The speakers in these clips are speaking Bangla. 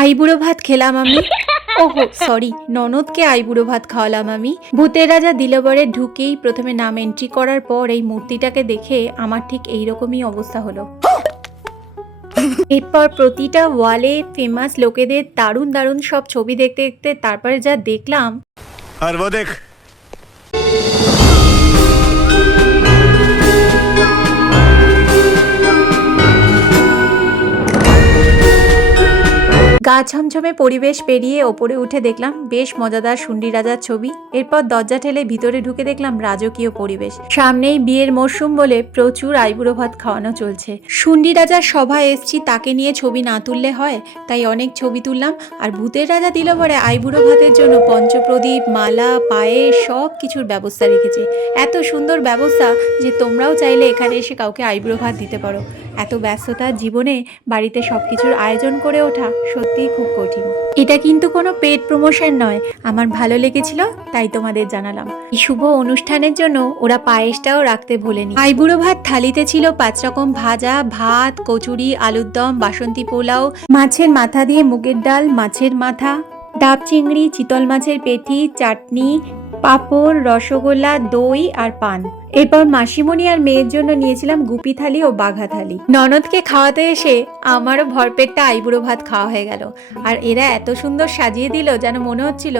আইবুড়ো ভাত খেলাম আমি। ওহো সরি, ননদকে আইবুড়ো ভাত খাওয়ালাম আমি। ভূতের রাজা দিলবরে ঢুকেই প্রথমে নাম এন্ট্রি করার পর এই মূর্তিটাকে দেখে আমার ঠিক এইরকমই অবস্থা হলো। এরপর প্রতিটা ওয়ালে ফেমাস লোকেদের দারুণ দারুণ সব ছবি দেখতে দেখতে তারপরে যা দেখলাম। আর वो देख গা ছমছমে পরিবেশ পেরিয়ে ওপরে উঠে দেখলাম বেশ মজাদার শুন্ডি রাজার ছবি। এরপর দরজা ঠেলে ভিতরে ঢুকে দেখলাম রাজকীয় পরিবেশ। সামনেই বিয়ের মরশুম বলে প্রচুর আইবুড়ো ভাত খাওয়ানো চলছে। শুন্ডি রাজার সভা এসছি, তাকে নিয়ে ছবি না তুললে হয়, তাই অনেক ছবি তুললাম। আর ভূতের রাজা দিলবরে আইবুড়ো ভাতের জন্য পঞ্চপ্রদীপ, মালা, পায়েস সব কিছুর ব্যবস্থা রেখেছে। এত সুন্দর ব্যবস্থা যে তোমরাও চাইলে এখানে এসে কাউকে আইবুড়ো ভাত দিতে পারো। এত ব্যস্ততার জীবনে বাড়িতে সবকিছুর আয়োজন করে ওঠা সত্যিই খুব কঠিন। এটা কিন্তু কোনো পেড প্রমোশন নয়, আমার ভালো লেগেছিল তাই তোমাদের জানালাম। এই শুভ অনুষ্ঠানের জন্য ওরা পায়েসটাও রাখতে ভোলেনি। আইবুড়ো ভাত থালিতে ছিল 5 রকম ভাজা, ভাত, কচুরি, আলুর দম, বাসন্তী পোলাও, মাছের মাথা দিয়ে মুগের ডাল, মাছের মাথা, ডাব চিংড়ি, চিতল মাছের পেটি, চাটনি, পাঁপড়, রসগোল্লা, দই আর পান। এরপর মাসিমণি আর মেয়ের জন্য নিয়েছিলাম গুপি থালি ও বাঘা থালি। ননদকে খাওয়াতে এসে আমারও ভরপেটটা আইবুড়ো ভাত খাওয়া হয়ে গেল। আর এরা এত সুন্দর সাজিয়ে দিল যেন মনে হচ্ছিল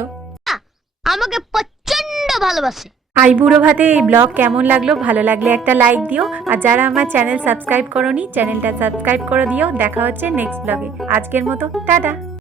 আমাকে প্রচন্ড ভালোবাসে। আইবুড়ো ভাতে এই ব্লগ কেমন লাগলো? ভালো লাগলে একটা লাইক দিও। আর যারা আমার চ্যানেল সাবস্ক্রাইব করোনি, চ্যানেলটা সাবস্ক্রাইব করে দিও। দেখা হচ্ছে নেক্সট ব্লগে। আজকের মতো টাটা।